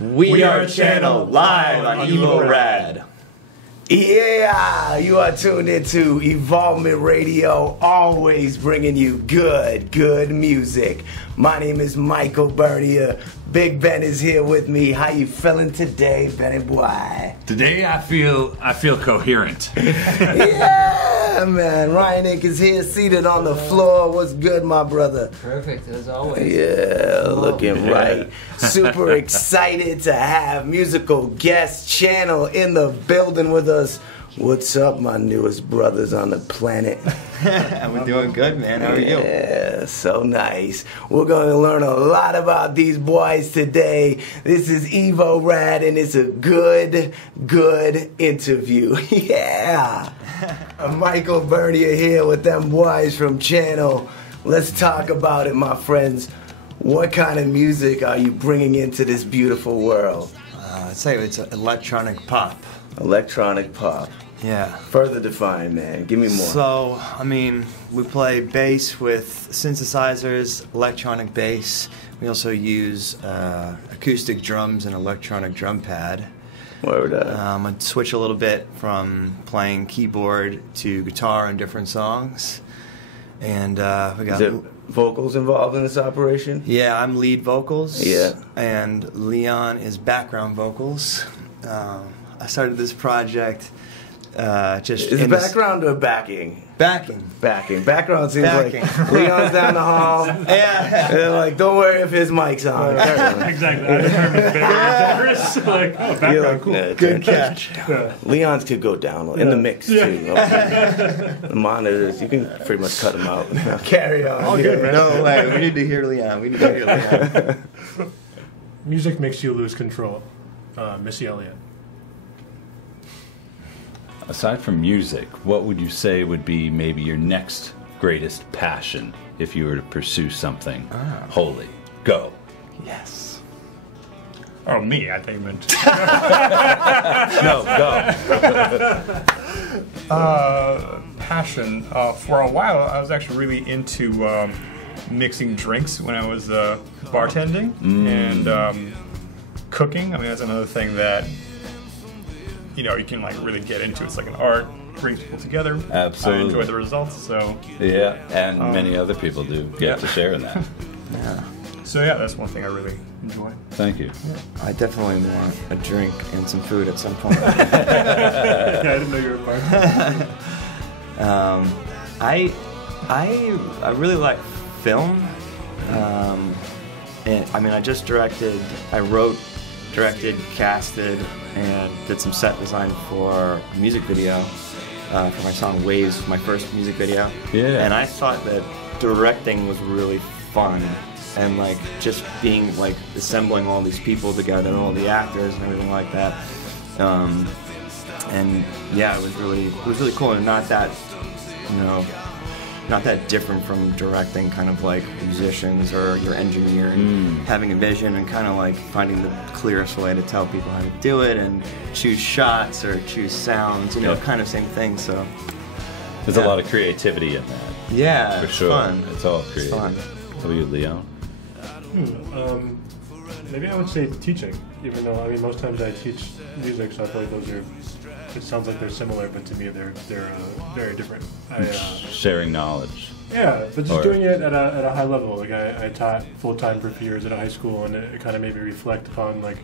We are a channel live on EVO RAD. Yeah, you are tuned into Evolvement Radio, always bringing you good music. My name is Michael Bernier. Big Ben is here with me. How you feeling today, Benny boy? Today I feel coherent. Yeah, man. Ryan Inc. is here, seated on the floor. What's good, my brother? Perfect, as always. Yeah, looking right. Super excited to have musical guest Channel in the building with us. What's up, my newest brothers on the planet? We're doing good, man. How are you? Yeah, so nice. We're going to learn a lot about these boys today. This is EVO RAD, and it's a good interview. Yeah. Michael Bernier here with them boys from Channel. Let's talk about it, my friends. What kind of music are you bringing into this beautiful world? I'd say it's electronic pop. Electronic pop. Yeah. Further defined, man. Give me more. So, I mean, we play bass with synthesizers, electronic bass. We also use acoustic drums and electronic drum pad. Word up. I'd switch a little bit from playing keyboard to guitar in different songs. And we got... Is it vocals involved in this operation? Yeah, I'm lead vocals. Yeah. And Leon is background vocals. I started this project just... Is it background or backing? Backing. Background seems like Leon's down the hall. Yeah. And they're like, don't worry if his mic's on. Exactly. I determined Paris. Like, oh, background, Like, cool. yeah, Good catch. Yeah. Leon's could go down in the mix, too. The monitors, you can pretty much cut them out. Now, carry on. Oh, good, man. No way. We need to hear Leon. Music makes you lose control. Missy Elliott. Aside from music, what would you say would be maybe your next greatest passion if you were to pursue something holy? Go. Yes. Oh, me, I think meant. No, go. Passion. For a while, I was actually really into mixing drinks when I was bartending and cooking. I mean, that's another thing that you can like really get into. It's like an art, brings people together. Absolutely. I enjoy the results. So Yeah, and many other people do get to share in that. Yeah. So yeah, that's one thing I really enjoy. Thank you. I definitely want a drink and some food at some point. Yeah, I didn't know you were a part. I really like film. And I mean, I wrote, directed, casted, and did some set design for a music video for my song Waves, my first music video. Yeah. And I thought that directing was really fun, and like just being like assembling all these people together, all the actors and everything like that. And yeah, it was really cool, and not that different from directing kind of like musicians or your engineer, and having a vision and kind of like finding the clearest way to tell people how to do it and choose shots or choose sounds, kind of same thing. So There's a lot of creativity in that. yeah, For it's sure. fun. It's all It's creative. fun. How about you, Leon? Maybe I would say teaching, even though I mean most times I teach music, so I feel like those are. It sounds like they're similar, but to me they're very different. Sharing knowledge. Yeah, but just Or- doing it at a high level. Like I taught full time for a few years at a high school, and it kind of made me reflect upon like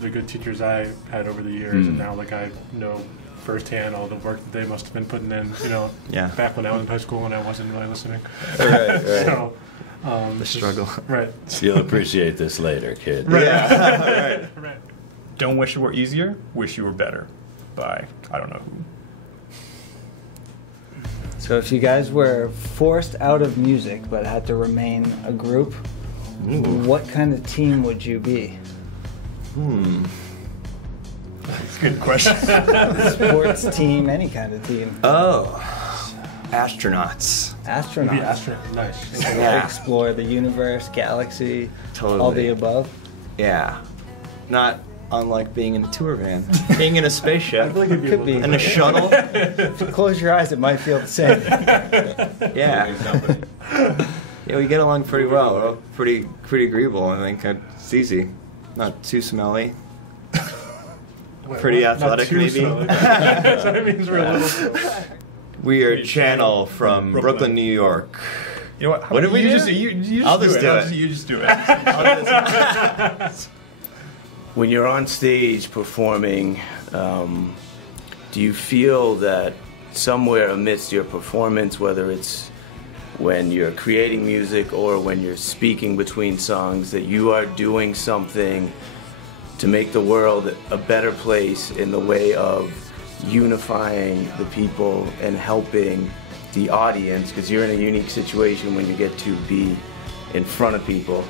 the good teachers I had over the years, and now like I know firsthand all the work that they must have been putting in. Yeah. Back when I was in high school when I wasn't really listening. Right. So, The struggle. right. You'll appreciate this later, kid. Right. Yeah. Right. Don't wish it were easier. Wish you were better. By I don't know who. So if you guys were forced out of music but had to remain a group, what kind of team would you be? That's a good question. Sports team, any kind of team. Oh, astronauts. Astronauts. Be astronaut. Nice. Yeah. Explore the universe, galaxy, Totally. all the above. Yeah. Not unlike being in a tour van. Being in a spaceship. I feel like it'd be Could a be. little And a shuttle. If you close your eyes, it might feel the same. Yeah. Yeah, we get along pretty well. We're all pretty agreeable. I think it's easy. not too smelly. Wait, Pretty what? athletic, Not too maybe. smelly. So that means we're a little. We are Channel from Brooklyn, New York. You know what? What did we do? You just I'll do just it. do I'll it. just- You just do it. When you're on stage performing, do you feel that somewhere amidst your performance, whether it's when you're creating music or when you're speaking between songs, that you are doing something to make the world a better place in the way of unifying the people and helping the audience? Because you're in a unique situation when you get to be in front of people.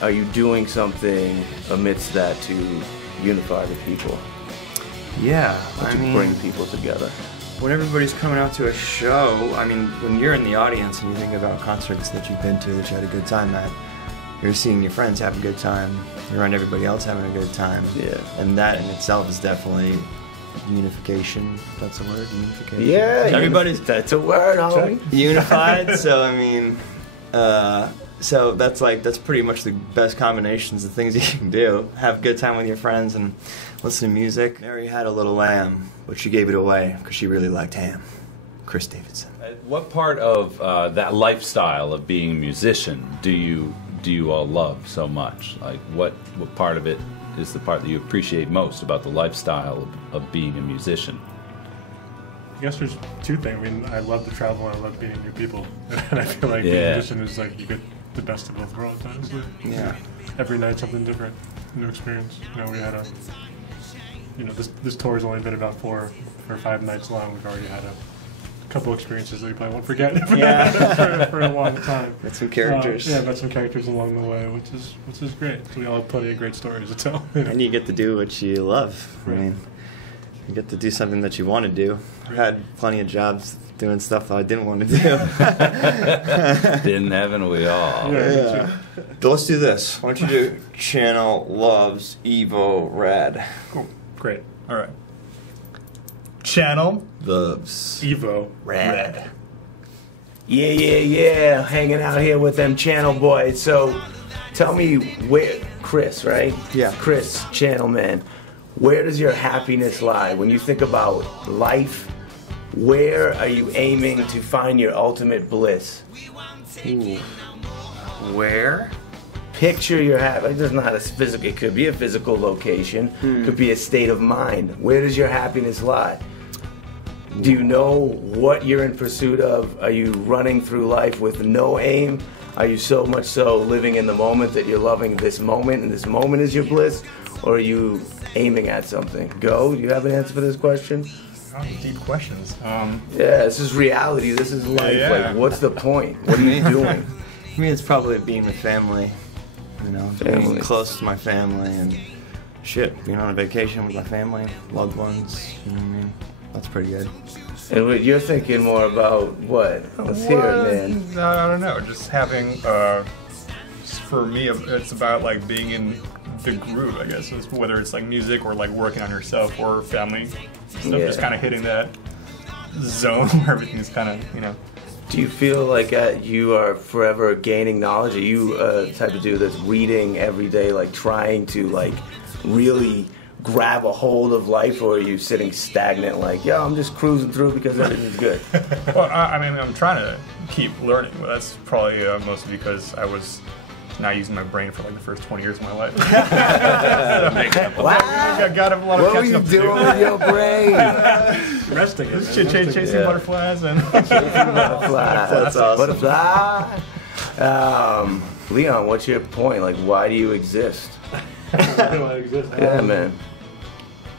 Are you doing something amidst that to unify the people, Yeah, to bring people together? when everybody's coming out to a show, I mean, when you're in the audience and you think about concerts that you've been to that you had a good time at, you're seeing your friends have a good time, you're around everybody else having a good time. Yeah. And that in itself is definitely unification. That's a word? Unification? Yeah, Everybody's that's a word, homie. unified, so I mean, so that's pretty much the best combinations of things you can do. Have a good time with your friends and listen to music. Mary had a little lamb, but she gave it away because she really liked ham. Chris Davidson. What part of that lifestyle of being a musician do you all love so much? Like, what part of it is the part that you appreciate most about the lifestyle of being a musician? I guess there's two things. I mean, I love to travel and I love meeting new people. And I feel like being a musician is like you get the best of both worlds, honestly. Yeah. Every night something different, new experience. You know, we had this tour's only been about 4 or 5 nights long. We've already had a couple experiences that we probably won't forget for a long time. Met some characters. Yeah, met some characters along the way, which is great. So we all have plenty of great stories to tell. You know? And you get to do what you love. I Right. mean, you get to do something that you want to do. I had plenty of jobs doing stuff that I didn't want to do. Didn't haven't we all? Yeah. But let's do this. Why don't you do Channel Loves EVO RAD? Cool. Great. All right. Channel Loves Evo RAD. Yeah. Hanging out here with them channel boys. So tell me where, Chris, right? Yeah. Chris, channel man. Where does your happiness lie? When you think about life, where are you aiming to find your ultimate bliss? Ooh. Where? Picture your happiness. It doesn't have a physical. It could be a physical location. Could be a state of mind. Where does your happiness lie? Do you know what you're in pursuit of? Are you running through life with no aim? Are you so much so living in the moment that you're loving this moment and this moment is your bliss? Or are you aiming at something? Go. Do you have an answer for this question? Oh, deep questions. Yeah, this is reality. This is life. Yeah. Like, what's the point? What are you doing? For me, it's probably being with family. You know, being Family. close to my family and being on a vacation with my family, loved ones. You know what I mean? That's pretty good. And what you're thinking more about what? Let's hear it, man. I don't know. Just having, for me, it's about like being in the groove, I guess. Whether it's like music or like working on yourself or family stuff, Yeah. just kind of hitting that zone where everything's kind of, you know. Do you feel like you are forever gaining knowledge? Are you a type of dude that's reading every day, like trying to like really grab a hold of life, or are you sitting stagnant like, yo, I'm just cruising through because everything's good? Well, I mean, I'm trying to keep learning, but that's probably mostly because I was not using my brain for like the first 20 years of my life. Wow. I got a lot of What were catching you up to do. doing with your brain? Resting it. Chasing butterflies and Butterfly. That's awesome. Butterfly. Leon, what's your point? Like, why do you exist? Yeah, man.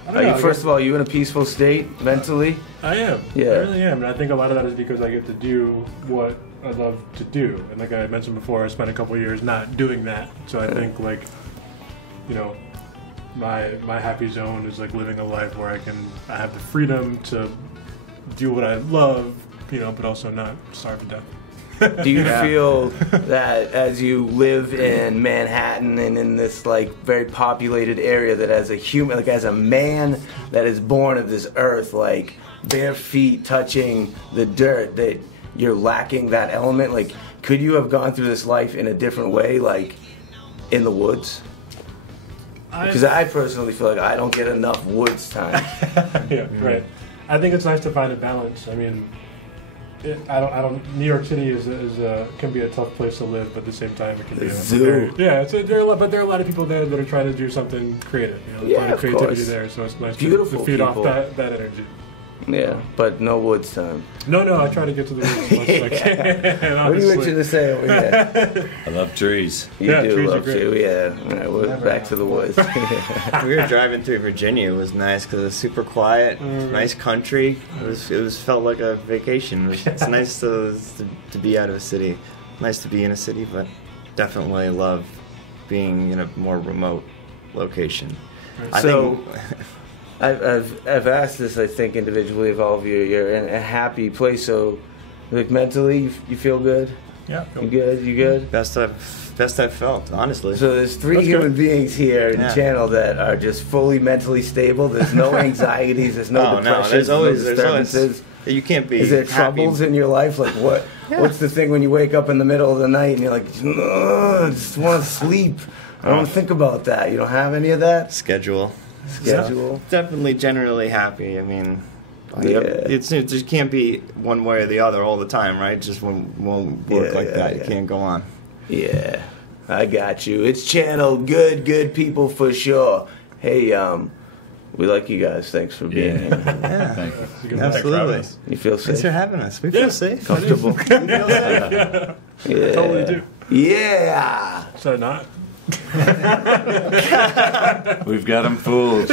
Are you, first of all, are you in a peaceful state mentally? I am. Yeah. I really am. And I think a lot of that is because I get to do what I love to do. And like I mentioned before, I spent a couple of years not doing that. So I think like, you know, my happy zone is like living a life where I have the freedom to do what I love, you know, but also not starve to death. Do you feel that as you live in Manhattan and in this like very populated area, that as a human, like as a man that is born of this earth, like bare feet touching the dirt, that you're lacking that element? Like, could you have gone through this life in a different way, like in the woods? Because I personally feel like I don't get enough woods time. Yeah, right. I think it's nice to find a balance. I mean, I don't. New York City can be a tough place to live, but at the same time, it can be a zoo. there are a lot of people there that are trying to do something creative. You know, Yeah, find of creativity course. there, so it's nice Beautiful to feed people. off that energy. Yeah, but no woods time. No, I try to get to the woods as much as I can. What do you want you to say over here? I love trees. You Yeah, do trees are love great. to, yeah. All right, we're back to the woods. We were driving through Virginia. It was nice because it was super quiet, nice country. It was felt like a vacation. It's nice to be out of a city. Nice to be in a city, but definitely love being in a more remote location. I So- think I've asked this, I think, individually of all of you. You're in a happy place, so like mentally, you feel good? Yeah. You good? You good? best I've felt, honestly. So there's three That's human good. beings here in Yeah. the channel that are just fully mentally stable. There's no anxieties. There's no depression. there's always disturbances. you can't be. Is there happy. troubles in your life? Like what? What's the thing when you wake up in the middle of the night and you're like, I just want to sleep. I don't think about that. You don't have any of that Schedule. schedule. Definitely, generally happy. I mean, Yeah. it just can't be one way or the other all the time, right? It just won't work like that. You can't go on. Yeah, I got you. It's channel good people for sure. Hey, we like you guys. Thanks for being here. Yeah, Thank you. It's a good absolutely. night. You feel Thanks for safe? having us. We feel safe. Comfortable? We feel safe. Yeah. Totally do. Yeah. So not. We've got them fooled.